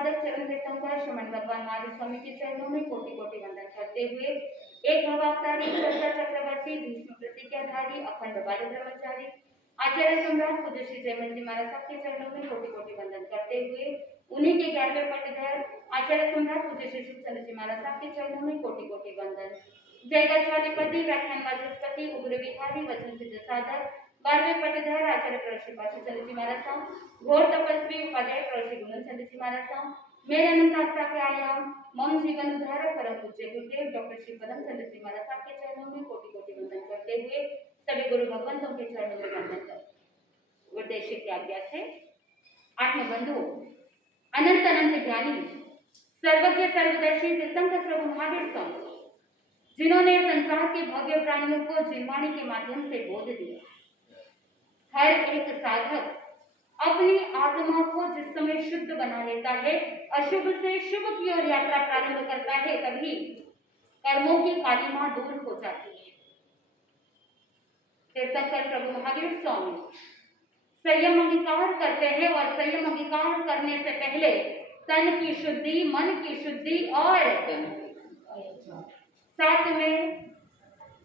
साधक चरण तीर्थंकर श्रीमन भगवान महावीर स्वामी के चरणों में कोटि कोटि वंदन करते हुए एक भवावतारी चर्चा चक्रवर्ती भीष्म प्रतिज्ञाधारी अखंड बाल ब्रह्मचारी आचार्य सम्राट पूज्य श्री जयमल जी महाराज सबके चरणों में कोटि कोटि वंदन करते हुए उन्हीं के 11वें पट्टधर आचार्य सम्राट पूज्य श्री शिवचंद्र जी महाराज सबके चरणों में कोटि कोटि वंदन। जय गच्छाधिपति व्याख्यान वाचस्पति उग्र विहारी वचन सिद्ध साधक 12वें पट्टधर आचार्य प्रश्री चंद्र जी महाराज साहब घोर तपस्वी उपाध्याय प्रश्री गुणन चंद्र जी महाराज साहब मेरे अनंत आस्था के आयाम मम जीवन उद्धारक परम पूज्य गुरुदेव डॉक्टर श्री पदम चंद्र जी महाराज साहब के चरणों में कोटि कोटि वंदन करते हुए सभी गुरु भगवंतों के चरणों में वंदन कर गुरुदेव की आज्ञा से आत्मबंधु अनंत अनंत ज्ञानी सर्वज्ञ सर्वदर्शी तीर्थंकर प्रभु महावीर स्वामी जिन्होंने संसार के भव्य प्राणियों को जिनवाणी के माध्यम से बोध दिया। हर एक साधक अपनी आत्मा को जिस समय शुद्ध बना लेता है, अशुभ से शुभ की ओर यात्रा प्रारंभ करता है, तभी कर्मों की कालिमा दूर हो जाती है। तीर्थंकर प्रभु महावीर स्वामी संयम अंगीकार करते हैं और संयम अंगीकार करने से पहले तन की शुद्धि, मन की शुद्धि और साथ में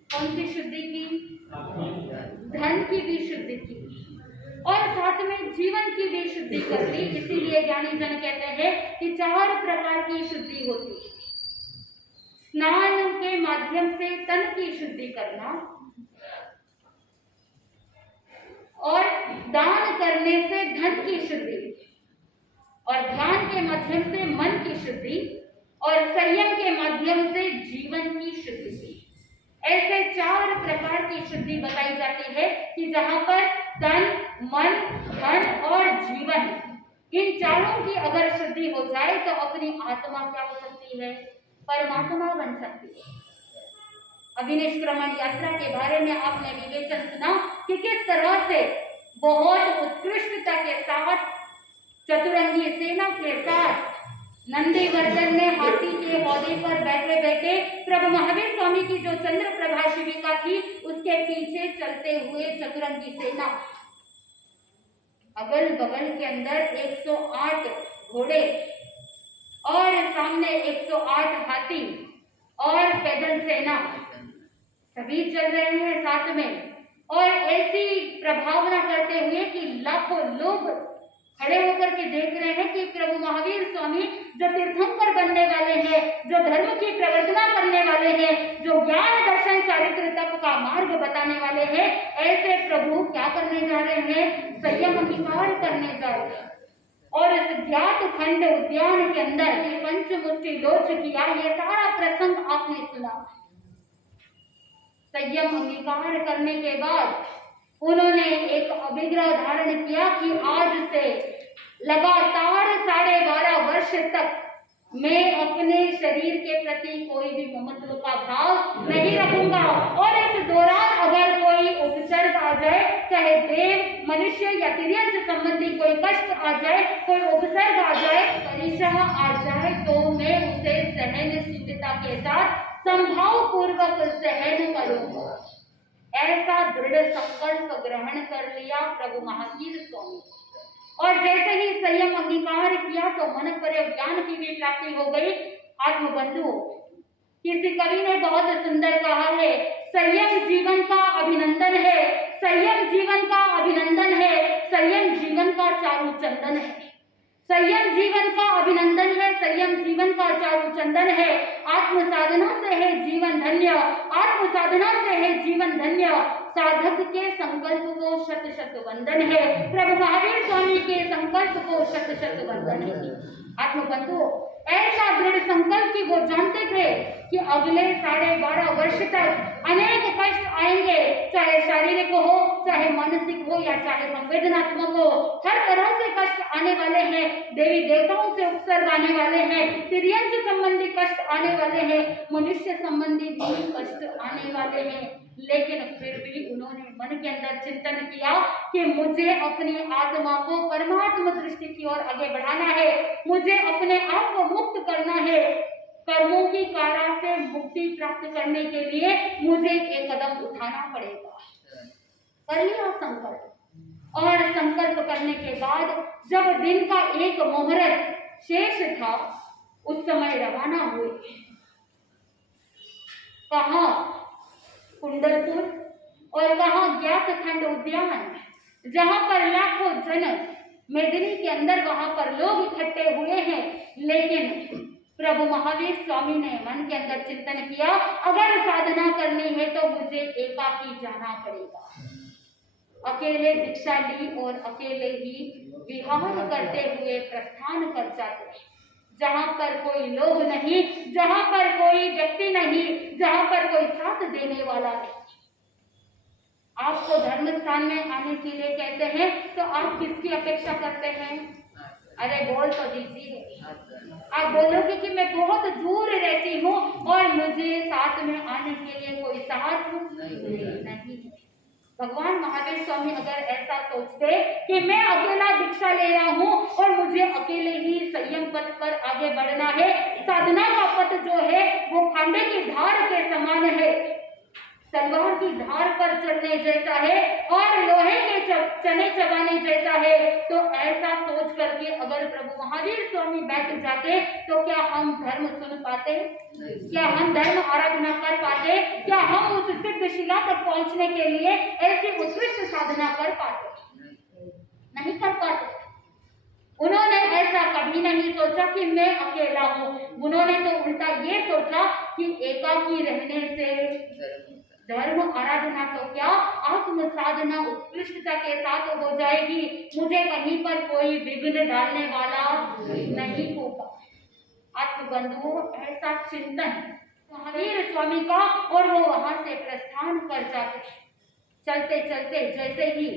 कौन सी शुद्धि की? धन की भी शुद्धि की और साथ में जीवन की भी शुद्धि कर ली। इसीलिए ज्ञानी जन कहते हैं कि 4 प्रकार की शुद्धि होती है। स्नान के माध्यम से तन की शुद्धि करना और दान करने से धन की शुद्धि और ध्यान के माध्यम से मन की शुद्धि और संयम के माध्यम से जीवन की शुद्धि। ऐसे 4 प्रकार की शुद्धि बताई जाती है कि जहां पर तन, मन, धन और जीवन, इन चारों की अगर शुद्धि हो जाए तो अपनी आत्मा क्या हो सकती है? परमात्मा बन सकती है। अभिनिष्क्रमण यात्रा के बारे में आपने विवेचन सुना कि किस तरह से बहुत उत्कृष्टता के साथ चतुरंगी सेना के साथ नंदीवर्धन ने हाथी के पौधे पर बैठे बैठे प्रभु महावीर स्वामी की जो चंद्र प्रभा शिविका थी उसके पीछे चलते हुए चतुरंगी सेना, अगल बगल के अंदर 108 घोड़े और सामने 108 हाथी और पैदल सेना, सभी चल रहे हैं साथ में और ऐसी प्रभावना करते हुए कि लाखों लोग खड़े होकर के देख रहे हैं कि प्रभु महावीर स्वामी जो तीर्थंकर बनने वाले हैं, जो धर्म की प्रवर्तना करने वाले हैं, जो ज्ञान दर्शन चारित्र तप का मार्ग बताने वाले हैं, ऐसे प्रभु क्या करने जा रहे हैं? संयम अंगीकार करने जा रहे हैं। और इस ज्ञात खंड उद्यान के अंदर पंचमुष्टि लोच किया, ये सारा प्रसंग आपने सुना। संयम अंगीकार करने के बाद उन्होंने एक अभिग्रह धारण किया कि आज से लगातार 12.5 वर्ष तक मैं अपने शरीर के प्रति कोई भी ममत्व का भाव नहीं रखूंगा और इस दौरान अगर कोई उपसर्ग आ जाए, चाहे देव, मनुष्य या तिर्यंच संबंधी कोई कष्ट आ जाए, कोई उपसर्ग आ जाए, परिश्रम आ जाए, तो मैं उसे सहनशीलता के साथ संभाव पूर्वक सहन करूंगा। ऐसा दृढ़ संकल्प ग्रहण कर लिया प्रभु महावीर स्वामी और जैसे ही संयम अंगीकार किया तो मन पर ज्ञान की भी प्राप्ति हो गई। आत्मबंधु, किसी कवि ने बहुत सुंदर कहा है, संयम जीवन का अभिनंदन है, संयम जीवन का अभिनंदन है, संयम जीवन का चारु चंदन है। संयम जीवन का अभिनंदन है, संयम जीवन का चारु चंदन है। आत्म साधना से है जीवन धन्य, आत्म साधना से है जीवन धन्य। साधक के संकल्प को शत शत वंदन है, प्रभु महावीर स्वामी के संकल्प को शत शत वंदन है। आत्मबंधु, ऐसा दृढ़ संकल्प कि वो जानते थे कि अगले 12.5 वर्ष तक अनेक कष्ट आएंगे, चाहे शारीरिक हो, चाहे मानसिक हो या चाहे संवेदनात्मक हो, हर तरह से कष्ट आने वाले हैं। देवी देवताओं से उपसर्ग आने वाले हैं, तिर्यंच संबंधी कष्ट आने वाले हैं, मनुष्य संबंधी भी कष्ट आने वाले हैं। लेकिन फिर भी उन्होंने मन के अंदर चिंतन किया कि मुझे अपनी आत्मा को परमात्मा दृष्टि की ओर आगे बढ़ाना है, मुझे अपने आप को मुक्त करना है। कर्मों की कारा से मुक्ति प्राप्त करने के लिए मुझे एक कदम उठाना पड़ेगा। कर लिया संकल्प और संकल्प करने के बाद जब दिन का एक मुहूर्त शेष था उस समय रवाना हुए। कहाँ कुंडलपुर और कहाँ ज्ञात खंड उद्यान, जहाँ पर लाखों जन मेदिनी के अंदर वहां पर लोग इकट्ठे हुए हैं। लेकिन प्रभु महावीर स्वामी ने मन के अंदर चिंतन किया, अगर साधना करनी है तो मुझे एकाकी जाना पड़ेगा। अकेले दीक्षा ली और अकेले ही विहार करते हुए प्रस्थान कर जाते, जहाँ पर कोई लोग नहीं, जहाँ पर कोई व्यक्ति नहीं, जहाँ पर कोई साथ देने वाला नहीं। आपको धर्म स्थान में आने के लिए कहते हैं तो आप किसकी अपेक्षा करते हैं? अरे बोल तो दीजिए। आप बोलोगे कि मैं बहुत दूर रहती हूँ और मुझे साथ में आने के लिए कोई साथ नहीं। भगवान महावीर स्वामी अगर ऐसा सोचते कि मैं अकेला दीक्षा ले रहा हूँ और मुझे अकेले ही संयम पथ पर आगे बढ़ना है, साधना का पथ जो है वो खांडे की धार के समान है, तलवार की धार पर चलने जैसा है और लोहे के चने चबाने जैसा है, तो ऐसा सोच करके अगर प्रभु महावीर स्वामी बैठ जाते तो क्या हम धर्म सुन पाते? क्या हम धर्म आराधना कर पाते? क्या हम उस सिद्ध शिला तक पहुंचने के लिए ऐसी उत्कृष्ट साधना कर पाते? नहीं कर पाते। उन्होंने ऐसा कभी नहीं सोचा कि मैं अकेला हूँ, उन्होंने तो उल्टा ये सोचा कि एकाकी रहने से धर्म आराधना तो क्या आत्म साधना उत्कृष्टता के साथ हो जाएगी, मुझे कहीं पर कोई विघ्न डालने वाला नहीं होगा। आत्मबंधुओं, ऐसा चिंतन महावीर स्वामी का, और वो वहां से प्रस्थान कर जाते। चलते चलते जैसे ही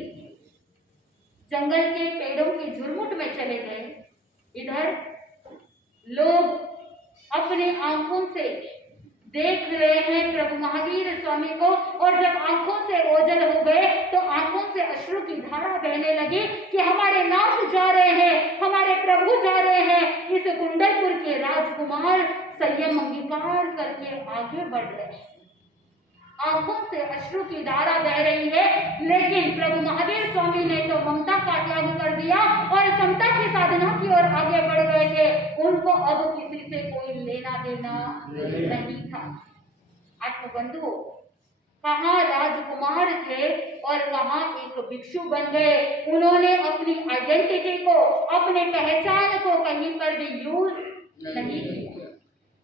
जंगल के पेड़ों की झुरमुट में चले गए, इधर लोग अपने आंखों से देख रहे हैं प्रभु महावीर स्वामी को, और जब आंखों से ओझल हो गए तो आंखों से अश्रु की धारा बहने लगी कि हमारे नाथ जा रहे हैं, हमारे प्रभु जा रहे हैं। इस कुंडलपुर के राजकुमार संयम अंगीकार करके आगे बढ़ रहे हैं, आंखों से अश्रु की धारा बह रही है, लेकिन प्रभु महावीर स्वामी ने तो ममता का त्याग कर दिया और समता की साधना की ओर आगे बढ़ गए थे। उनको अब किसी से कोई लेना देना नहीं था। आत्मबंधु, कहाँ राजकुमार थे और कहाँ एक भिक्षु बन गए। उन्होंने अपनी आइडेंटिटी को, अपने पहचान को कहीं पर भी यूज नहीं किया।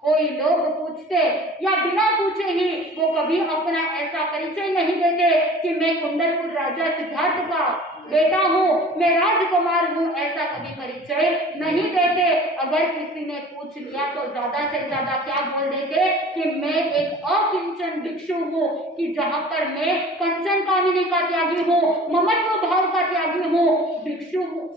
कोई लोग पूछते या बिना पूछे ही वो कभी अपना ऐसा परिचय नहीं देते कि मैं कुंडलपुर राजा सिद्धार्थ का बेटा हूँ, मैं राजकुमार हूँ, ऐसा कभी परिचय नहीं देते। अगर किसी ने पूछ लिया तो ज्यादा से ज्यादा क्या बोल देते कि मैं एक अकिंचन भिक्षु हूँ, कि जहाँ पर मैं कंचन कामिनी का त्यागी हूँ, ममत्व भाव का त्यागी हूँ, भिक्षु हूँ।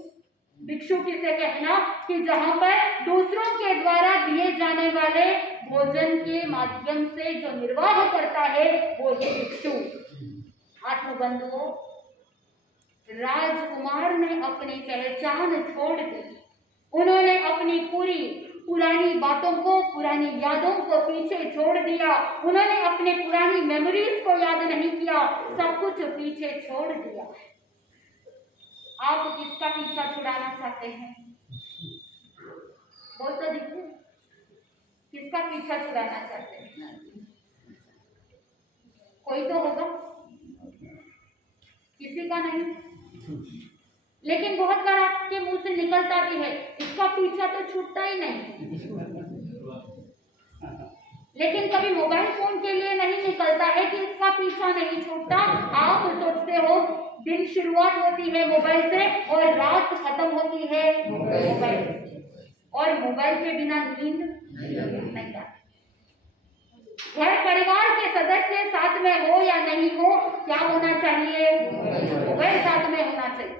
भिक्षु किसे कहना कि जहाँ पर दूसरों के द्वारा दिए जाने वाले भोजन के माध्यम से जो निर्वाह करता है वो भिक्षु। आत्मबंधुओं, राजकुमार ने अपनी पहचान छोड़ दी। उन्होंने अपनी पूरी पुरानी बातों को, पुरानी यादों को पीछे छोड़ दिया। उन्होंने अपने पुरानी मेमोरीज को याद नहीं किया, सब कुछ पीछे छोड़ दिया। आप किसका पीछा छुड़ाना चाहते हैं? बोल तो दीजिए, किसका पीछा छुड़ाना चाहते हैं? कोई तो होगा, किसी का नहीं। लेकिन बहुत बार आपके मुंह से निकलता भी है, इसका पीछा तो छूटता ही नहीं। लेकिन कभी मोबाइल फोन के लिए नहीं निकलता है कि इसका पीछा नहीं छूटता। आप सोचते हो दिन शुरुआत होती है मोबाइल से और रात खत्म होती है मोबाइल से, और मोबाइल के बिना नींद नहीं आती। घर परिवार के सदस्य साथ में हो या नहीं हो, क्या होना चाहिए? मोबाइल साथ में होना चाहिए।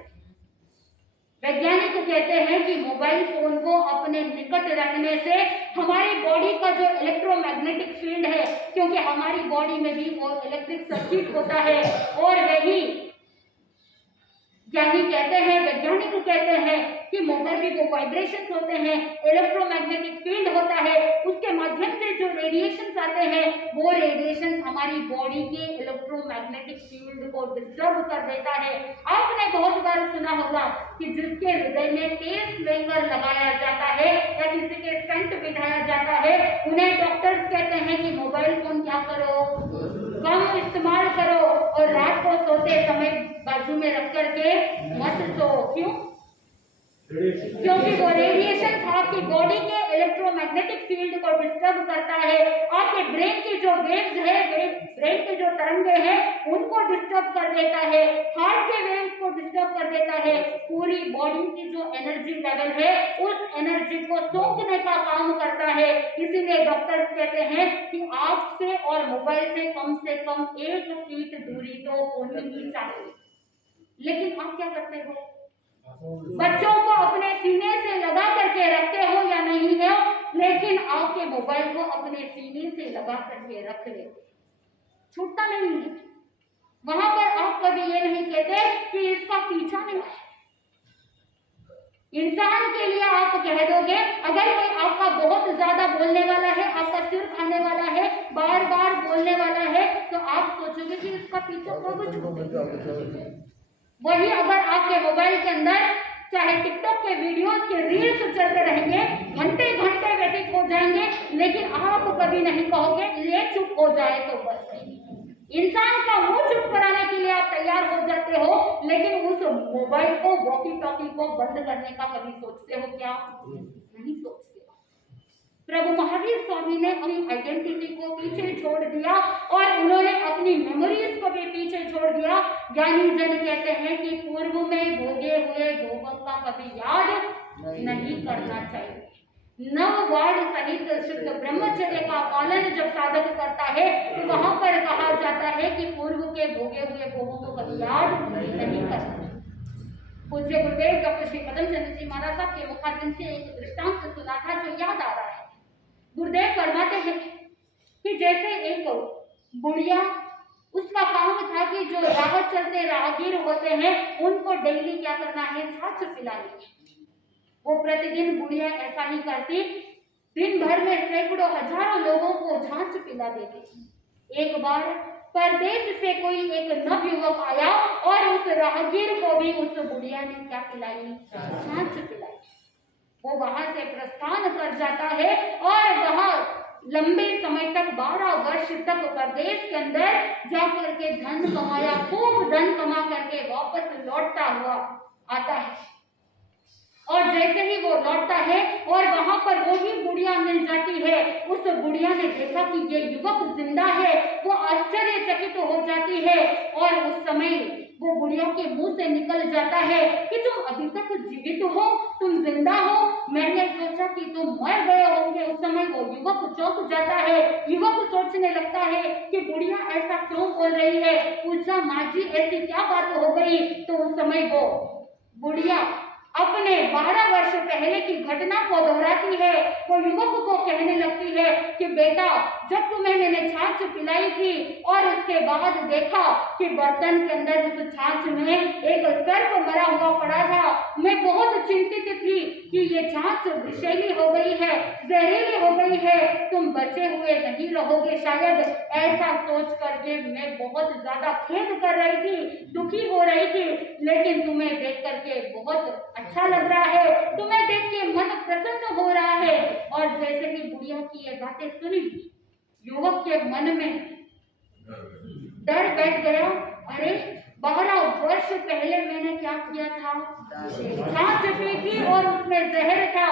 वैज्ञानिक कहते हैं कि मोबाइल फोन को अपने निकट रखने से हमारी बॉडी का जो इलेक्ट्रोमैग्नेटिक फील्ड है, क्योंकि हमारी बॉडी में भी वो इलेक्ट्रिक सर्किट होता है, और वही ज्ञानी कहते हैं, वैज्ञानिक कहते हैं कि मोबाइल में जो वाइब्रेशंस होते हैं, इलेक्ट्रोमैग्नेटिक फील्ड होता है, उसके माध्यम से जो रेडिएशंस आते हैं, वो रेडिएशन हमारी बॉडी के इलेक्ट्रोमैग्नेटिक फील्ड को डिस्टर्ब कर देता है। आपने बहुत बार सुना होगा कि जिसके हृदय में पेस मेकर लगाया जाता है या किसी के स्टंट बिठाया जाता है, उन्हें डॉक्टर्स कहते हैं कि मोबाइल फोन क्या करो, कम इस्तेमाल करो और रात को सोते समय बाजू में रख करके मत सो। क्यों? क्योंकि वो रेडिएशन आपकी बॉडी के इलेक्ट्रोमैग्नेटिक फील्ड को डिस्टर्ब करता है, आपके ब्रेन की जो वेव्स है, ब्रेन के जो तरंगे हैं, उनको डिस्टर्ब कर देता है, हार्ट के वेव्स को डिस्टर्ब कर देता है, पूरी बॉडी की जो एनर्जी लेवल है, उस एनर्जी को सोखने का काम करता है। इसीलिए डॉक्टर्स कहते हैं कि आपसे और मोबाइल से कम 1 फीट दूरी तो होनी ही चाहिए। लेकिन आप क्या करते हो? बच्चों को अपने सीने से लगा करके रखते हो या नहीं हो, लेकिन आपके मोबाइल को अपने सीने से लगा करके रख ले, छूटता नहीं है। वहां पर आप कभी ये नहीं कहते कि इसका पीछा नहीं है। इंसान के लिए आप कह दोगे, अगर कोई आपका बहुत ज्यादा बोलने वाला है, आपका सिर खाने वाला है, बार बार बोलने वाला है, तो आप सोचोगे कि इसका पीछा कब छूटेगा। वही अगर आपके मोबाइल के अंदर चाहे टिकटॉक के वीडियोस के रील्स चलते रहेंगे, घंटे घंटे व्यतीत हो जाएंगे, लेकिन आप कभी नहीं कहोगे ये चुप हो जाए तो बस। इंसान का मुंह चुप कराने के लिए आप तैयार हो जाते हो, लेकिन उस मोबाइल को, वॉकी टॉकी को बंद करने का कभी सोचते हो क्या? नहीं सोचते। प्रभु महावीर स्वामी ने अपनी आइडेंटिटी को पीछे छोड़ दिया और उन्होंने अपनी मेमोरीज को भी पीछे छोड़ दिया। ज्ञानी जन कहते हैं कि पूर्व में भोगे हुए भोगों का कभी याद नहीं करना चाहिए। नववाड़ सहित शुद्ध ब्रह्मचर्य का पालन जब साधक करता है, तो वहां पर कहा जाता है कि पूर्व के भोगे हुए भोगों को कभी याद नहीं करना। पूज्य गुरुदेव डॉक्टर श्री पदम चंद्र जी महाराज साहब के मुखारबिंद से एक दृष्टांत सुना था जो याद आ रहा है। गुरुदेव फरमाते हैं कि जैसे एक बुढ़िया, उसका काम था कि जो राह चलते राहगीर होते हैं उनको डेली क्या करना है, छाछ पिलानी है। वो प्रतिदिन बुढ़िया ऐसा ही करती, दिन भर में सैकड़ों हजारों लोगों को छाछ पिला देती। एक बार परदेश से कोई एक नवयुवक आया और उस राहगीर को भी उस बुढ़िया ने क्या पिलाई, छाछ पिलाई। वो वहां से प्रस्थान कर जाता है और वहां लंबे समय तक 12 वर्ष तक प्रदेश के अंदर जाकर के धन कमाया, खूब धन कमा करके वापस लौटता हुआ आता है। और जैसे ही वो लौटता है और वहां पर वो ही बुढ़िया मिल जाती है, उस बुढ़िया ने देखा कि ये युवक जिंदा है, वो आश्चर्यचकित हो जाती है और उस समय वो बुढ़िया के मुंह से निकल जाता है कि तुम अभी तक जीवित हो, तुम जिंदा हो, मैंने सोचा कि तुम मर गए होंगे। उस समय वो युवक चौंक जाता है, युवक सोचने लगता है कि बुढ़िया ऐसा क्यों बोल रही है, पूछा माँ जी ऐसी क्या बात हो गई। तो उस समय वो बुढ़िया अपने 12 वर्ष पहले की घटना को दोहराती है। वो युवक को कहने लगती है कि बेटा, जब तुम्हें मैंने छाछ पिलाई थी और उसके बाद देखा कि बर्तन के अंदर उस छाछ में एक सर्प मरा हुआ पड़ा था, मैं बहुत चिंतित थी कि ये छाछ विषैली हो गई है, जहरीली हो गई है, तुम बचे हुए नहीं रहोगे शायद। ऐसा सोच करके मैं बहुत ज्यादा खेद कर रही थी, दुखी हो रही थी, लेकिन तुम्हें देख करके बहुत अच्छा लग रहा है, तुम्हें देख के मन प्रसन्न हो रहा है। और जैसे ही बुढ़िया की ये बातें सुनी, युवक के मन में डर बैठ गया। अरे 12 वर्ष पहले मैंने क्या किया था, छाछ पी थी और उसमें जहर था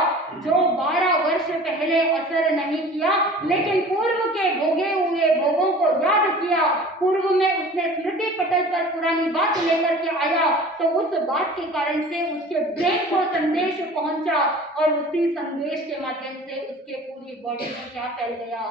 जो 12 वर्ष पहले असर नहीं किया, लेकिन पूर्व के भोगे हुए भोगों को याद किया। पूर्व में उसने स्मृति पटल पर पुरानी बात लेकर के आया, तो उस बात के कारण से उसके ब्रेन को संदेश पहुंचा और उसी संदेश के माध्यम से उसके पूरी बॉडी में क्या फैल गया,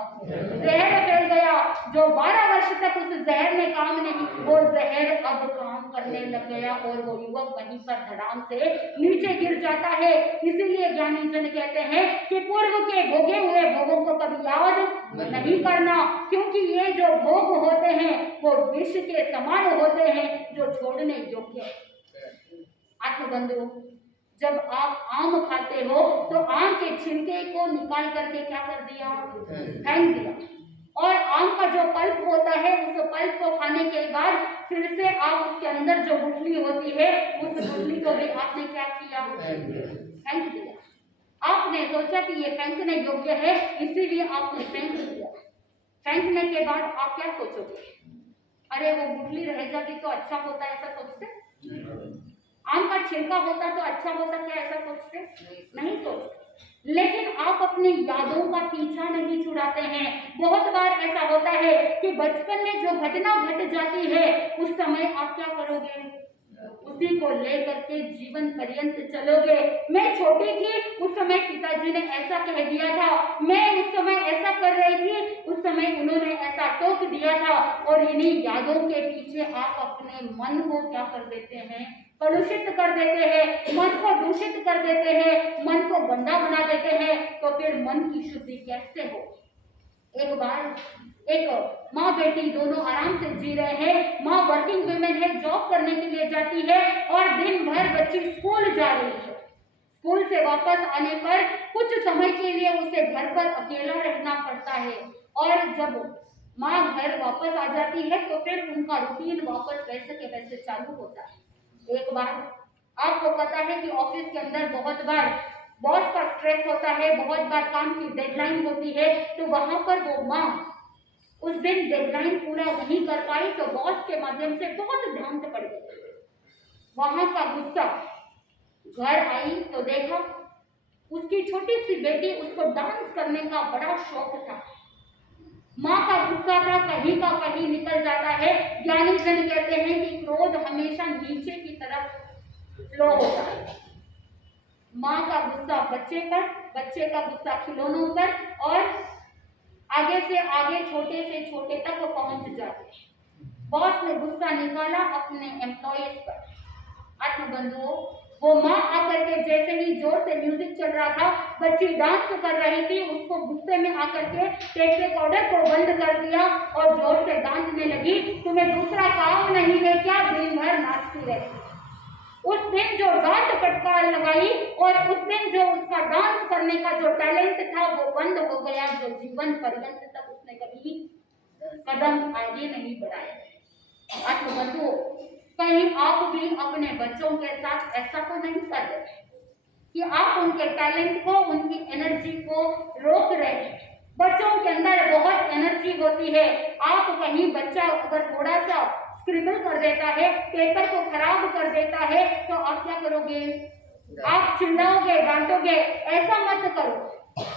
जहर फैल गया। जो 12 वर्ष तक उस जहर ने काम नहीं, वो जहर अब काम करने लग गया और वो युवक वहीं पर धड़ाम से नीचे गिर जाता है। इसीलिए ज्ञानी जन कहते हैं कि पूर्व के भोगे हुए भोगों को कभी याद नहीं करना, क्योंकि ये जो भोग होते हैं वो विष के समान होते हैं जो छोड़ने योग्य है। आत्मबंधु, जब आप आम खाते हो तो आम के छिलके को निकाल करके क्या कर दिया, फेंक दिया, और आम का जो पल्प होता है उस पल्प को खाने के बाद फिर से आप उसके अंदर जो गुठली होती है उस गुठली को भी आपने क्या किया, फेंक दिया। आपने सोचा कि ये फेंकने योग्य है इसीलिए आपने फेंक दिया। फेंकने के बाद आप क्या सोचोगे, अरे वो गुठली रह जाती तो अच्छा होता, ऐसा सोचते? आम का छिलका होता तो अच्छा होता, क्या ऐसा सोचते? नहीं सोचते। लेकिन आप अपनी यादों का पीछा नहीं छुड़ाते हैं। बहुत बार ऐसा होता है कि बचपन में जो घटना घट जाती है उस समय आप क्या करोगे, उसी को लेकर के जीवन पर्यंत चलोगे। मैं छोटी थी उस समय पिताजी ने ऐसा कह दिया था, मैं उस समय ऐसा कर रही थी, उस समय उन्होंने ऐसा टोक दिया था, और इन्हीं यादों के पीछे आप अपने मन को क्या कर देते हैं, कलुषित कर देते हैं, मन को दूषित कर देते हैं, मन को गंदा बना देते हैं। तो फिर मन की शुद्धि कैसे हो? एक बार एक माँ बेटी दोनों आराम से जी रहे हैं। माँ वर्किंग वुमेन है, जॉब करने के लिए जाती है और दिन भर बच्ची स्कूल जा रही है। स्कूल से वापस आने पर कुछ समय के लिए उसे घर पर अकेला रहना पड़ता है, और जब माँ घर वापस आ जाती है तो फिर उनका रूटीन वापस वैसे के वैसे चालू होता है। एक बार आपको पता है कि ऑफिस के अंदर बहुत बार बॉस का स्ट्रेस होता है, बहुत बार काम की डेडलाइन होती है, तो वहां पर वो माँ उस दिन डेडलाइन पूरा नहीं कर पाई तो बॉस के माध्यम से बहुत डांट पड़ गई। वहां का गुस्सा, घर आई तो देखा उसकी छोटी सी बेटी, उसको डांस करने का बड़ा शौक था। माँ का गुस्सा था कहीं का कहीं निकल जाता है। ज्ञानी जन कहते हैं कि क्रोध हमेशा नीचे की तरफ फ्लो होता है। माँ का गुस्सा बच्चे पर, बच्चे का गुस्सा खिलौनों पर, और आगे से आगे छोटे से छोटे तक पहुंच जाते। बॉस ने गुस्सा निकाला अपने एम्प्लॉयज पर। आत्मबंधुओं, वो माँ आकर के जैसे ही जोर से म्यूजिक चल रहा था, बच्ची डांस कर रही थी, उसको गुस्से में आकर के टेप रिकॉर्डर को बंद कर दिया और जोर से डांसने लगी। तुम्हें दूसरा काम नहीं है क्या, दिन भर नाचती रहती? उस दिन जो डांट फटकार लगाई और उस दिन जो उसका डांस करने का जो टैलेंट था वो बंद हो गया, जो जीवन पर्यंत तक उसने कभी कदम आगे नहीं बढ़ाया। आत्मबंधुओं, कहीं आप भी अपने बच्चों के साथ ऐसा तो नहीं कर रहे कि आप उनके टैलेंट को, उनकी एनर्जी को रोक रहे हैं? बच्चों के अंदर बहुत एनर्जी होती है। आप कहीं बच्चा अगर थोड़ा सा स्क्रिबल कर देता है, पेपर को खराब कर देता है, तो आप क्या करोगे? आप चिल्लाओगे, डांटोगे, ऐसा मत करो।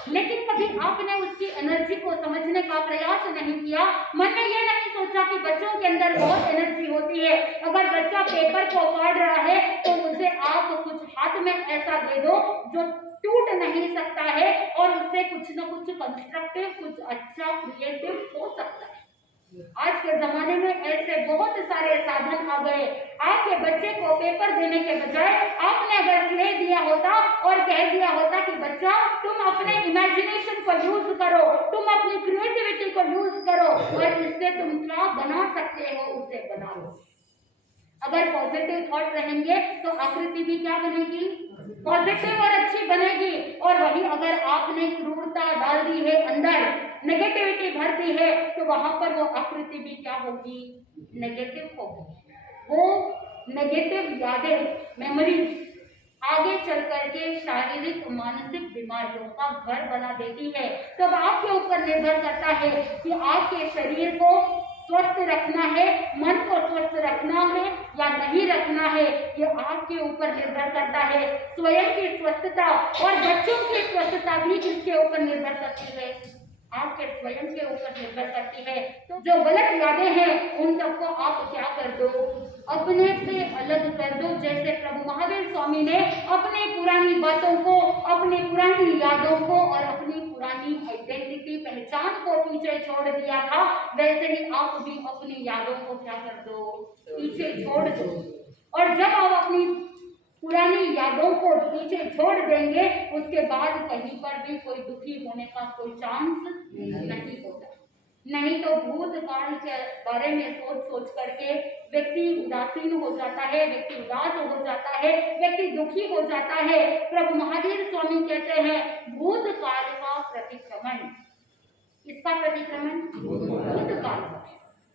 लेकिन कभी आपने उसकी एनर्जी को समझने का प्रयास नहीं किया। मन में ये नहीं सोचा कि बच्चों के अंदर बहुत एनर्जी होती है। अगर बच्चा पेपर को फाड़ रहा है तो उसे आप कुछ हाथ में ऐसा दे दो जो टूट नहीं सकता है, और उससे कुछ न कुछ कंस्ट्रक्टिव, कुछ अच्छा क्रिएटिव हो सकता है। आज के जमाने में ऐसे बहुत सारे साधन आ गए। आपके बच्चे को पेपर देने के बजाय आपने अगर क्ले दिया होता और कह दिया होता कि बच्चा तुम अपने इमेजिनेशन को यूज करो, तुम अपनी क्रिएटिविटी को यूज करो, और इससे तुम क्या बना सकते हो उसे बना लो। अगर पॉजिटिव थॉट रहेंगे तो आकृति भी क्या बनेगी? पॉजिटिव और अच्छी बनेगी। और वही अगर आपने क्रूरता डाल दी है अंदर, नेगेटिविटी भर दी है, तो वहां पर वो आकृति भी क्या होगी? नेगेटिव होगी। वो नेगेटिव यादें, मेमोरीज आगे चल करके शारीरिक मानसिक बीमारियों का घर बना देती है। तब आपके ऊपर निर्भर करता है कि आपके शरीर को स्वस्थ रखना है, मन को स्वस्थ रखना है या नहीं रखना है, ये आपके ऊपर निर्भर करता है। स्वयं की स्वस्थता और बच्चों की स्वस्थता भी किसके ऊपर निर्भर करती है? आपके स्वयं के ऊपर निर्भर करती है। तो जो गलत यादें हैं उन सबको आप क्या कर दो? अपने से अलग कर दो। जैसे प्रभु महावीर स्वामी ने अपनी पुरानी बातों को, अपनी पुरानी यादों को और अपनी पुरानी आइडेंटिटी, पहचान को पीछे छोड़ दिया था, वैसे ही आप भी अपनी यादों को क्या कर दो? पीछे छोड़ दो। और जब आप अपनी पुरानी यादों को पीछे छोड़ देंगे, उसके बाद कहीं पर भी कोई दुखी होने का कोई चांस नहीं होता। नहीं तो भूतकाल के बारे में सोच सोच करके व्यक्ति उदासीन हो जाता है, व्यक्ति उदास हो जाता है, व्यक्ति दुखी हो जाता है। प्रभु महावीर स्वामी कहते हैं भूतकाल का प्रतिक्रमण। किसका प्रतिक्रमण? भूतकाल का।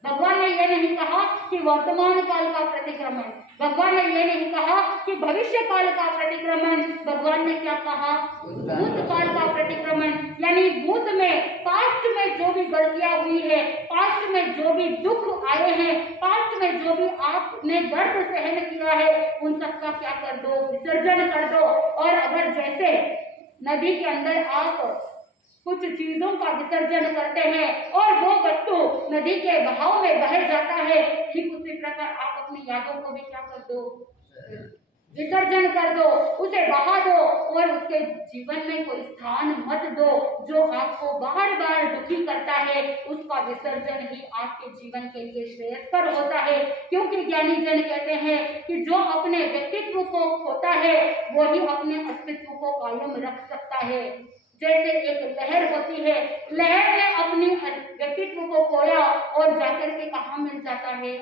भगवान ने यह नहीं कहा कि वर्तमान काल का प्रतिक्रमण, भगवान ने यह नहीं कहा कि भविष्य काल का प्रतिक्रमण, भगवान ने क्या कहा? भूतकाल का प्रतिक्रमण। यानी भूत में, पास्ट में जो भी गलतियां हुई है, पास्ट में जो भी दुख आए हैं, पास्ट में जो भी आपने दर्द सहन किया है, उन सबका क्या कर दो? विसर्जन कर दो। और अगर जैसे नदी के अंदर आप कुछ चीजों का विसर्जन करते हैं और वो वस्तु नदी के बहाव में बह जाता है, ठीक उसी प्रकार आप अपनी यादों को भी क्या कर दो? विसर्जन कर दो, उसे बहा दो और उसके जीवन में कोई स्थान मत दो जो आपको बार बार दुखी करता है। उसका विसर्जन ही आपके जीवन के लिए श्रेयस्कर होता है, क्योंकि ज्ञानी जन कहते हैं कि जो अपने व्यक्तित्व को खोता है वही अपने अस्तित्व को कायम रख सकता है। जैसे एक लहर होती है, लहर ने अपनी व्यक्तित्व को खोया और जाकर के कहाँ मिल जाता है?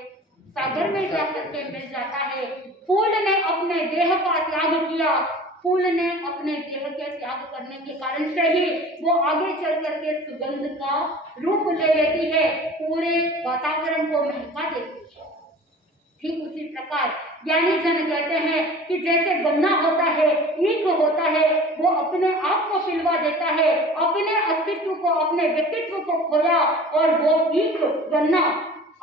सागर में जाकर के मिल जाता है। फूल ने अपने देह का त्याग किया, फूल ने अपने देह के त्याग करने के कारण से ही वो आगे चल करके सुगंध का रूप ले लेती है, पूरे वातावरण को महका देती है। ठीक उसी प्रकार ज्ञानी जन कहते हैं कि जैसे गन्ना होता है, ईख होता है, वो अपने आप को पिलवा देता है, अपने अस्तित्व को, अपने व्यक्तित्व को खोया और वो ईख गन्ना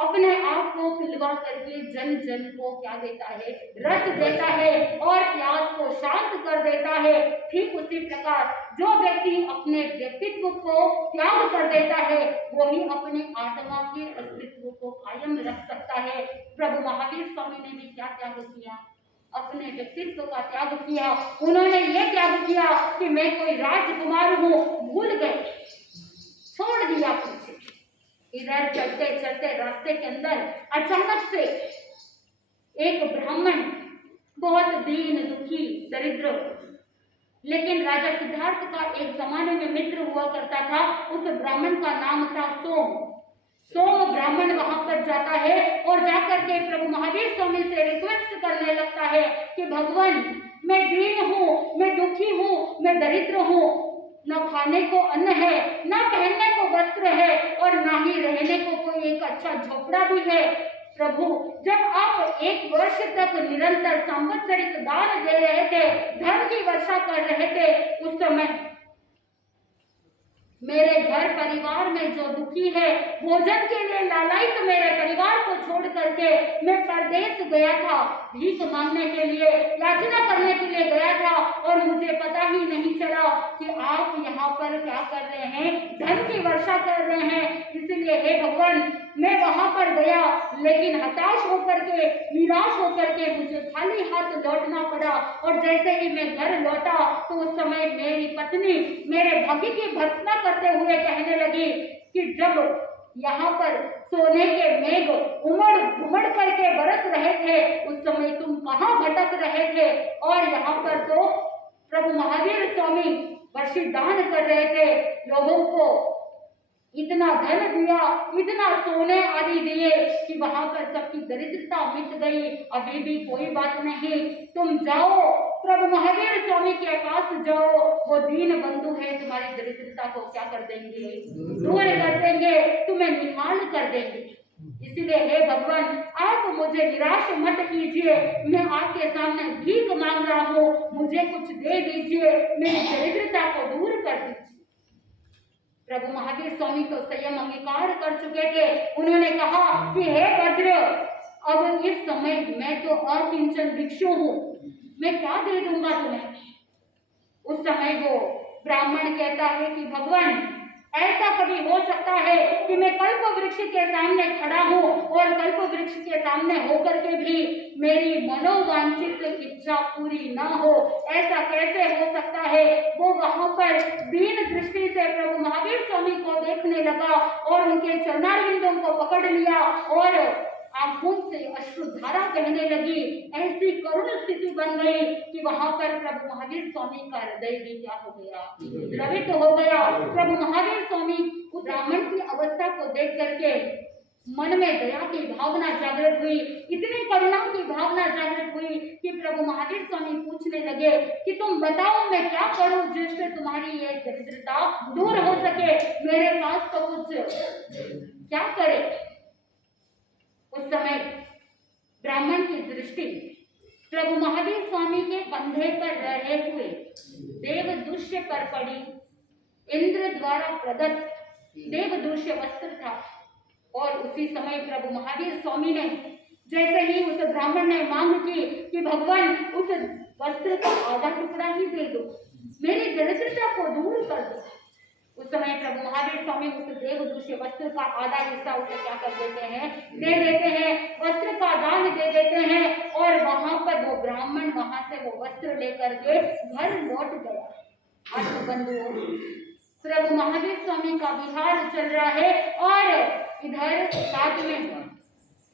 अपने आप को पिलवा करके जन जन को क्या देता है? रस देता है और प्यास को शांत कर देता है। ठीक उसी प्रकार जो व्यक्ति अपने व्यक्तित्व को त्याग कर देता है वही अपने आत्मा के अस्तित्व को कायम रख सकता है। प्रभु महावीर स्वामी ने भी क्या त्याग किया? अपने व्यक्तित्व का त्याग किया। उन्होंने ये त्याग किया कि मैं कोई राजकुमार हूँ, भूल गए, छोड़ दिया पीछे। इधर चलते चलते रास्ते के अंदर अचानक से एक ब्राह्मण, बहुत दीन दुखी दरिद्र, लेकिन राजा सिद्धार्थ का एक जमाने में मित्र हुआ करता था, उस ब्राह्मण का नाम था सोम। सोम ब्राह्मण वहां पर जाता है और जाकर के प्रभु महावीर स्वामी से रिक्वेस्ट करने लगता है कि भगवान, मैं दीन हूँ, मैं दुखी हूँ, मैं दरिद्र हूँ, न खाने को अन्न है, न पहनने को वस्त्र है और न ही रहने को कोई एक अच्छा झोपड़ा भी है। प्रभु, जब आप 1 वर्ष तक निरंतर संवत्सरिक दान दे रहे थे, धन की वर्षा कर रहे थे, उस समय मेरे घर परिवार में जो दुखी है, भोजन के लिए लालायित मेरे परिवार को छोड़ करके मैं परदेश गया था, भीख मांगने के लिए, याचना करने के लिए गया था और मुझे पता ही नहीं चला कि आप यहाँ पर क्या कर रहे हैं? धन की वर्षा कर रहे हैं। इसलिए हे भगवान, मैं वहां पर गया, लेकिन हताश होकर के, निराश होकर के मुझे खाली हाथ लौटना पड़ा। और जैसे ही मैं घर लौटा तो उस समय मेरी पत्नी मेरे भाग्य की भर्त्सना करते हुए कहने लगी कि जब यहाँ पर सोने के मेघ उमड़ घुमड़ करके बरस रहे थे, उस समय तुम कहाँ भटक रहे थे? और यहाँ पर तो प्रभु महावीर स्वामी वर्षी दान कर रहे थे, लोगों को इतना धन दिया, इतना सोने आदि दिए कि वहां पर सबकी दरिद्रता मिट गई। अभी भी कोई बात नहीं, तुम जाओ प्रभु महावीर स्वामी के पास जाओ, वो दीन बंधु है, तुम्हारी दरिद्रता को क्या कर देंगे? दूर कर देंगे, तुम्हें निहाल कर देंगे। इसलिए हे भगवान, आप मुझे निराश मत कीजिए, मैं आपके सामने भीख मांग रहा हूँ, मुझे कुछ दे दीजिए, मेरी दरिद्रता को दूर कर दीजिए। प्रभु महावीर स्वामी तो संयम अंगीकार कर चुके थे। उन्होंने कहा कि हे भद्र, अब इस समय मैं तो अकिंचन भिक्षु हूँ, मैं क्या दे दूंगा तुम्हें? उस समय वो ब्राह्मण कहता है कि भगवान, ऐसा कभी हो सकता है कि मैं कल्प वृक्ष के सामने खड़ा हूँ और कल्प वृक्ष के सामने होकर के भी मेरी मनोवांछित इच्छा पूरी ना हो? ऐसा कैसे हो सकता है? वो वहां पर दीन दृष्टि से प्रभु महावीर स्वामी को देखने लगा और उनके चरणारविंदों को पकड़ लिया और आंखों से अश्रुधारा बहने लगी। ऐसी करुण स्थिति बन गई कि वहां पर प्रभु महावीर स्वामी का हृदय भी क्या हो गया, द्रवित हो गया। प्रभु महावीर स्वामी उस ब्राह्मण की अवस्था को देख करके मन में दया की भावना जागृत हुई, इतनी करुणा की भावना जागृत हुई कि प्रभु महावीर स्वामी पूछने लगे कि तुम बताओ मैं क्या करूं जिससे तुम्हारी ये दरिद्रता दूर हो सके, मेरे पास तो कुछ क्या करे। उस समय ब्राह्मण की दृष्टि प्रभु महावीर स्वामी के कंधे पर रहे हुए देवदूष्य पर पड़ी। इंद्र द्वारा प्रदत्त देवदूष्य वस्त्र था और उसी समय प्रभु महावीर स्वामी ने जैसे ही उस ब्राह्मण ने मांग की कि भगवान उस वस्त्र का आधा टुकड़ा ही दे दो, मेरी दरिद्रता को दूर कर दो, उस समय प्रभु महावीर स्वामी उस देवदूष्य वस्त्र का आधा हिस्सा उसे क्या कर देते हैं, दे देते हैं, वस्त्र का दान दे देते हैं। और वहां पर वो ब्राह्मण वहां से वो वस्त्र लेकर के घर लौट गया। आज बंधुओं, प्रभु महावीर स्वामी का विहार चल रहा है और इधर साथ में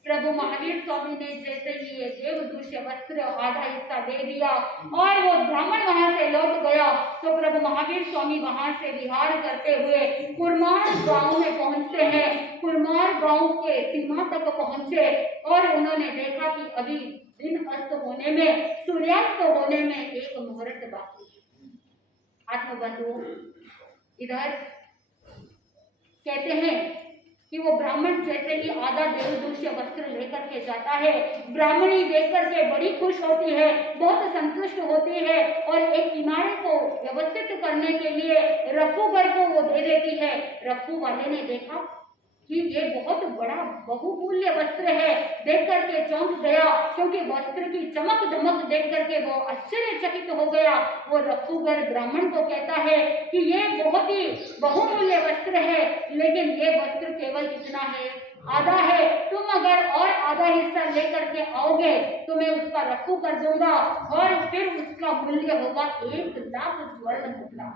प्रभु महावीर स्वामी ने जैसे ही ये देवदूष्य वस्त्र आधा हिस्सा दे दिया और वो ब्राह्मण वहां से लौट गया, तो प्रभु महावीर स्वामी वहां से विहार करते हुए कुरमार गांव में पहुंचते हैं। कुरमार गांव के सीमा तक पहुंचे और उन्होंने देखा कि अभी दिन अस्त होने में, सूर्यास्त होने में एक मुहूर्त बाकी है। आत्मबंधु, इधर कहते हैं कि वो ब्राह्मण जैसे ही आधा देवदूष्य वस्त्र लेकर के जाता है, ब्राह्मणी देख करके बड़ी खुश होती है, बहुत संतुष्ट होती है और एक किनारे को व्यवस्थित करने के लिए रफूगर को वो दे देती है। रफू वाले ने देखा कि ये बहुत बड़ा बहुमूल्य वस्त्र है, देख करके चौंक गया, क्योंकि वस्त्र की चमक दमक देख करके वो आश्चर्यचकित हो गया। वो रफूगर ब्राह्मण को कहता है कि ये बहुत ही बहुमूल्य वस्त्र है, लेकिन ये वस्त्र केवल कितना है, आधा है। तुम अगर और आधा हिस्सा लेकर के आओगे तो मैं उसका रफू कर दूंगा और फिर उसका मूल्य होगा 1,00,000 स्वर्ण मुद्रा।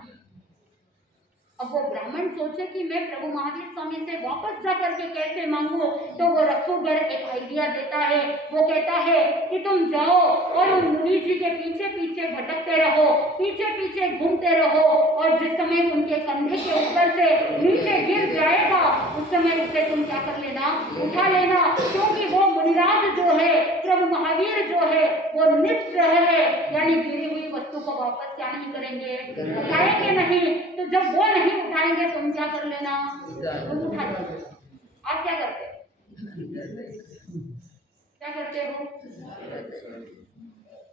अब वो ब्राह्मण सोचे कि मैं प्रभु महावीर स्वामी से वापस जा करके कैसे मांगू, तो वो रफूगर एक आइडिया देता है। वो कहता है कि तुम जाओ और उन मुनि जी के पीछे पीछे भटकते रहो, पीछे पीछे घूमते रहो और जिस समय उनके कंधे के ऊपर से नीचे गिर जाएगा उस समय उसे तुम क्या कर लेना, उठा लेना, क्योंकि वो मुनिराज जो है, प्रभु महावीर जो है, वो निष्प्रह है, यानी गिरी हुई वस्तु को वापस क्या नहीं करेंगे, उठाएंगे नहीं। तो जब वो नहीं उठाएंगे तुम क्या कर लेना, तुम उठा लो। आप क्या करते हो,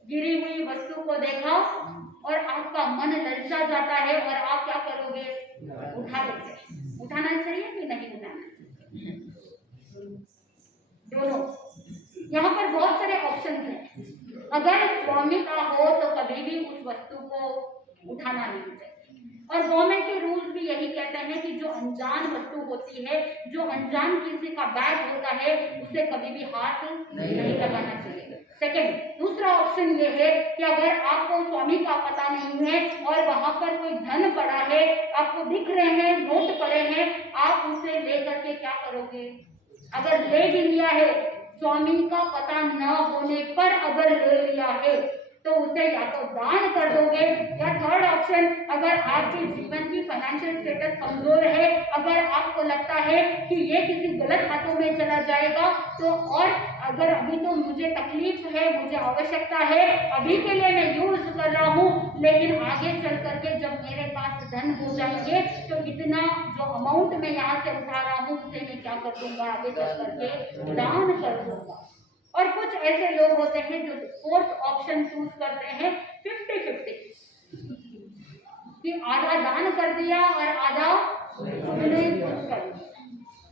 गिरी हुई वस्तु को देखा और आपका मन ललचा जाता है और आप क्या करोगे, उठा लोगे। उठाना चाहिए कि नहीं उठाना, दोनों। यहाँ पर बहुत सारे ऑप्शन हैं। अगर स्वामी का हो तो कभी भी उस वस्तु को उठाना नहीं चाहिए। और गवर्नमेंट के रूल्स भी यही कहते हैं कि जो अनजान वस्तु होती है, जो अनजान किसी का बैग होता है, उसे कभी भी हाथ नहीं लगाना चाहिए। सेकंड, दूसरा ऑप्शन ये है कि अगर आपको स्वामी का पता नहीं है और वहां पर कोई धन पड़ा है, आपको दिख रहे हैं, नोट पड़े हैं, आप उसे लेकर के क्या करोगे। अगर ले भी लिया है, स्वामी का पता न होने पर अगर ले लिया है तो उसे या तो दान कर दोगे, या थर्ड ऑप्शन, अगर आपके जीवन की फाइनेंशियल स्टेटस कमजोर है, अगर आपको लगता है कि ये किसी गलत हाथों में चला जाएगा, तो और अगर अभी तो मुझे तकलीफ है, मुझे आवश्यकता है, अभी के लिए मैं यूज कर रहा हूँ, लेकिन आगे चल करके जब मेरे पास धन हो जाएंगे तो इतना जो अमाउंट मैं यहाँ से उठा रहा हूँ उसे मैं क्या कर दूंगा, आगे चल करके दान कर दूंगा। और कुछ ऐसे लोग होते हैं जो फोर्थ ऑप्शन चूज करते हैं 50-50, कि आधा दान कर दिया और आधा नहीं कर दिया।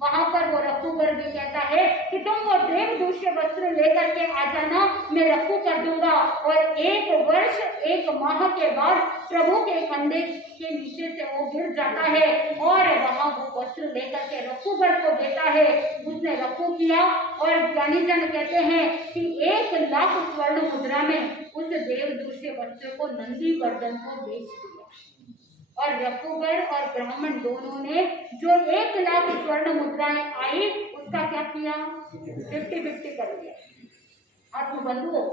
वहां पर वो रफूगर भी कहता है कि तुम वो देवदूष्य वस्त्र लेकर के आ जाना, मैं रफू कर दूंगा। और 1 वर्ष 1 माह के बाद प्रभु के कंधे के नीचे से वो गिर जाता है और वहां वो वस्त्र लेकर के रफूगर को देता है। उसने रफू किया और ज्ञानी जन कहते हैं कि 1,00,000 स्वर्ण मुद्रा में उस देवदूष्य वस्त्र को नंदी वर्धन को बेच दिया। और रफूगर और ब्राह्मण दोनों ने जो 1,00,000 स्वर्ण मुद्राएं आई उसका क्या किया, 50-50 कर दिया। आत्मबंधुओं,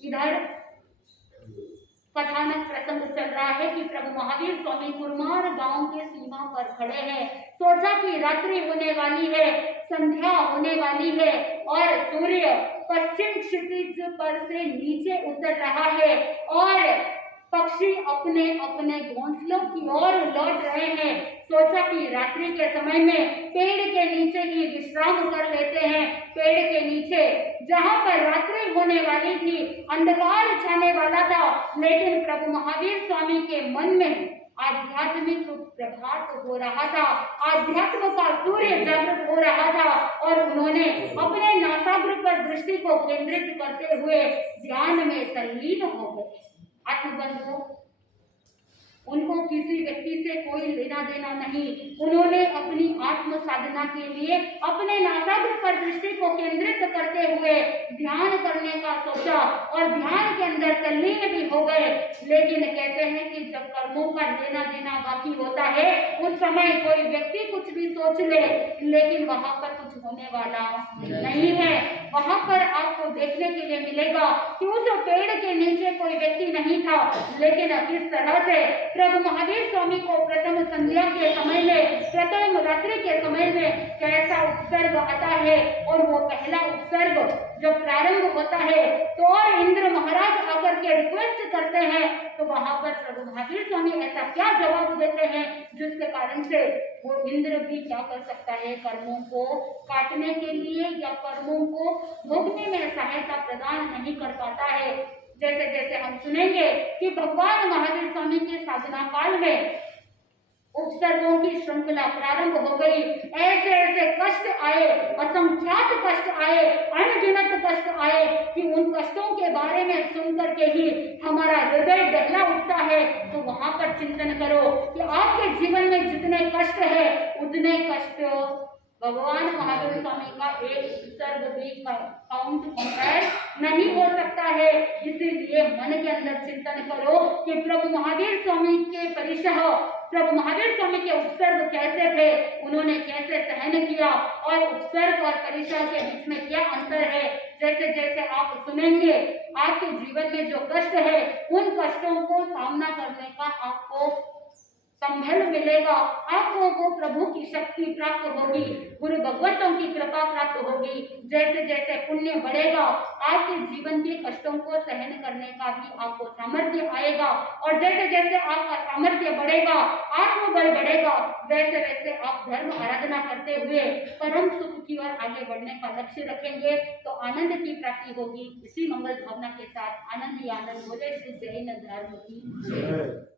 इधर कथानक प्रसंग चल रहा है कि प्रभु महावीर स्वामी कुरमार गांव के सीमा पर खड़े हैं। सोचा कि रात्रि होने वाली है, संध्या होने वाली है और सूर्य पश्चिम क्षितिज पर से नीचे उतर रहा है और पक्षी अपने अपने घोंसलों की ओर लौट रहे हैं। सोचा कि रात्रि के समय में पेड़ के नीचे ही विश्राम कर लेते हैं। पेड़ के नीचे जहां पर रात्रि होने वाली थी, अंधकार छाने वाला था, लेकिन प्रभु महावीर स्वामी के मन में आध्यात्मिक प्रभात हो रहा था, आध्यात्म का सूर्य जागृत हो रहा था और उन्होंने अपने नासाग्र पर दृष्टि को केंद्रित करते हुए ध्यान में तल्लीन हो गए। आत्मबंधुओं, उनको किसी व्यक्ति से कोई लेना देना नहीं। उन्होंने अपनी आत्म साधना के लिए अपने नासाग्र पर दृष्टि को केंद्रित करते हुए ध्यान करने का सोचा और ध्यान के अंदर तल्लीन भी हो गए। लेकिन कहते हैं कि जब कर्मों का लेना देना बाकी होता है, उस समय कोई व्यक्ति कुछ भी सोच ले, लेकिन वहां पर कुछ होने वाला नहीं है। वहां पर आपको देखने के लिए मिलेगा कि उस पेड़ के नीचे कोई व्यक्ति नहीं था, लेकिन किस तरह से प्रभु महावीर स्वामी को प्रथम संध्या के समय में, प्रथम रात्रि के समय में कैसा उपसर्ग आता है और वो पहला उपसर्ग जब प्रारंभ होता है तो और इंद्र महाराज आकर के रिक्वेस्ट करते हैं, तो वहां पर प्रभु महावीर स्वामी ऐसा क्या जवाब देते हैं जिसके कारण से वो इंद्र भी क्या कर सकता है, कर्मों को काटने के लिए या कर्मों को भोगने में सहायता प्रदान नहीं कर पाता है। जैसे जैसे हम सुनेंगे कि भगवान महावीर स्वामी के साधना काल में उपसर्गों की श्रृंखला प्रारंभ हो गई। ऐसे ऐसे कष्ट आए, असंख्यात कष्ट आए, अनगिनत कष्ट आए कि उन कष्टों के बारे में सुन करके ही हमारा हृदय दहला उठता है। तो वहां पर चिंतन करो कि आपके जीवन में जितने कष्ट है, उतने कष्ट भगवान महावीर स्वामी का एक उपसर्ग भी काउंट कंपेयर नहीं हो सकता है। इसीलिए मन के अंदर चिंतन करो कि प्रभु महावीर स्वामी के परिशह, प्रभु महावीर स्वामी के उपसर्ग कैसे थे, उन्होंने कैसे सहन किया और उपसर्ग और परिशह के बीच में क्या अंतर है। जैसे जैसे आप सुनेंगे, आपके जीवन में जो कष्ट है, उन कष्टों को सामना करने का आपको संबल मिलेगा, आपको वो प्रभु की शक्ति प्राप्त होगी, गुरु भगवतों की कृपा प्राप्त होगी। जैसे जैसे पुण्य बढ़ेगा, आपके जीवन के कष्टों को सहन करने का भी आपको सामर्थ्य आएगा और जैसे जैसे आपका सामर्थ्य बढ़ेगा, आत्मबल बढ़ेगा, वैसे वैसे आप धर्म आराधना करते हुए परम सुख की ओर आगे बढ़ने का लक्ष्य रखेंगे तो आनंद की प्राप्ति होगी। इसी मंगल भावना के साथ आनंद ही आनंद बोले श्री जैन धर्म की जय।